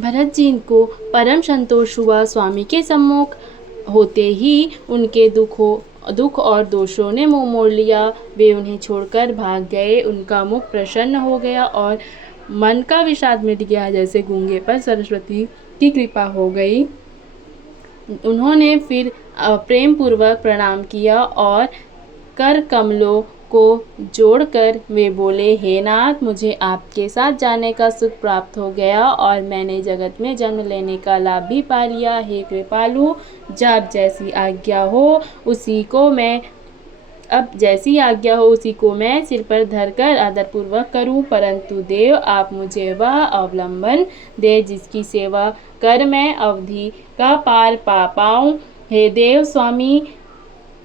भरत जी को परम संतोष हुआ। स्वामी के सम्मुख होते ही उनके दुख और दोषों ने मुंह मोड़ लिया। वे उन्हें छोड़कर भाग गए। उनका मुख प्रसन्न हो गया और मन का विषाद मिट गया, जैसे गूंगे पर सरस्वती की कृपा हो गई। उन्होंने फिर प्रेम पूर्वक प्रणाम किया और कर कमलों को जोड़कर वे बोले, हे नाथ, मुझे आपके साथ जाने का सुख प्राप्त हो गया और मैंने जगत में जन्म लेने का लाभ भी पा लिया। हे कृपालु, जब जैसी आज्ञा हो उसी को मैं सिर पर धरकर आदरपूर्वक करूं, परंतु देव आप मुझे वह अवलंबन दे जिसकी सेवा कर मैं अवधि का पार पा पाऊं। हे देव स्वामी,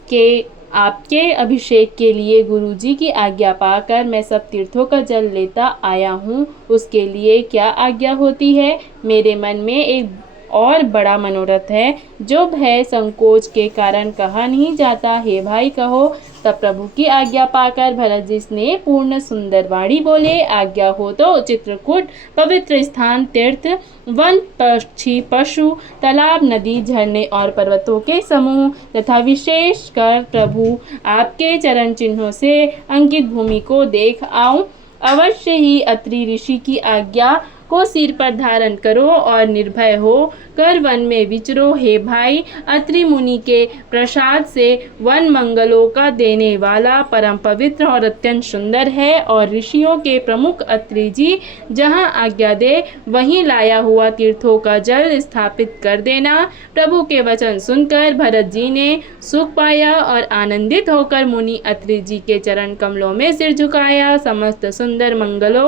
के आपके अभिषेक के लिए गुरुजी की आज्ञा पाकर मैं सब तीर्थों का जल लेता आया हूँ। उसके लिए क्या आज्ञा होती है? मेरे मन में एक और बड़ा मनोरथ है, जो भय संकोच के कारण कहा नहीं जाता। हे भाई, कहो। तब प्रभु की आज्ञा पाकर भरत जी ने पूर्ण सुंदर वाणी बोले, आज्ञा हो तो चित्रकूट पवित्र स्थान, तीर्थ, वन, पक्षी, पशु, तालाब, नदी, झरने और पर्वतों के समूह तथा विशेष कर प्रभु आपके चरण चिन्हों से अंकित भूमि को देख आऊं। अवश्य ही अत्रि ऋषि की आज्ञा को सिर पर धारण करो और निर्भय हो कर वन में विचरो। हे भाई, अत्रि मुनि के प्रसाद से वन मंगलों का देने वाला परम पवित्र और अत्यंत सुंदर है और ऋषियों के प्रमुख अत्रि जी जहाँ आज्ञा दे वहीं लाया हुआ तीर्थों का जल स्थापित कर देना। प्रभु के वचन सुनकर भरत जी ने सुख पाया और आनंदित होकर मुनि अत्रि जी के चरण कमलों में सिर झुकाया। समस्त सुंदर मंगलों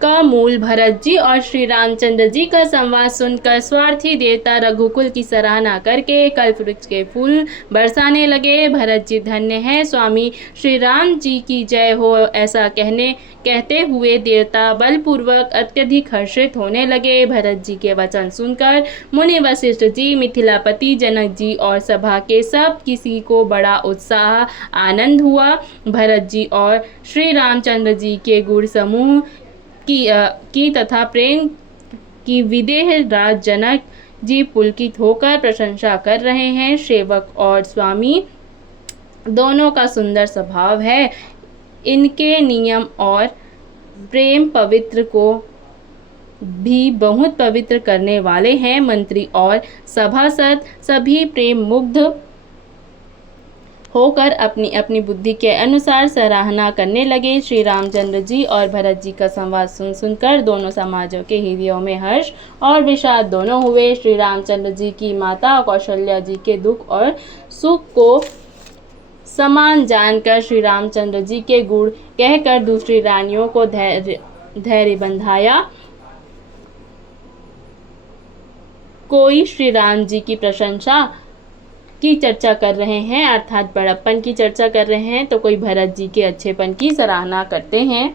का मूल भरत जी और श्री रामचंद्र जी का संवाद सुनकर स्वार्थी देवता रघुकुल की सराहना करके कल्प वृक्ष के फूल बरसाने लगे। भरत जी धन्य है, स्वामी श्री राम जी की जय हो, ऐसा कहते हुए देवता बलपूर्वक अत्यधिक हर्षित होने लगे। भरत जी के वचन सुनकर मुनि वशिष्ठ जी, मिथिलापति जनक जी और सभा के सब किसी को बड़ा उत्साह आनंद हुआ। भरत जी और श्री रामचंद्र जी के गुण समूह की तथा प्रेम की विदेह राज जनक जी पुलकित होकर प्रशंसा कर रहे हैं। सेवक और स्वामी दोनों का सुंदर स्वभाव है। इनके नियम और प्रेम पवित्र को भी बहुत पवित्र करने वाले हैं। मंत्री और सभासद सभी प्रेम मुग्ध होकर अपनी अपनी बुद्धि के अनुसार सराहना करने लगे। श्री रामचंद्र जी और भरत जी का संवाद सुनकर दोनों समाजों के हृदयों में हर्ष और विषाद दोनों हुए। श्री रामचंद्र जी की माता कौशल्या जी के दुख और सुख को समान जानकर श्री रामचंद्र जी के गुण कहकर दूसरी रानियों को धैर्य बंधाया। कोई श्री राम जी की प्रशंसा की चर्चा कर रहे हैं, अर्थात बड़प्पन की चर्चा कर रहे हैं, तो कोई भरत जी के अच्छेपन की सराहना करते हैं।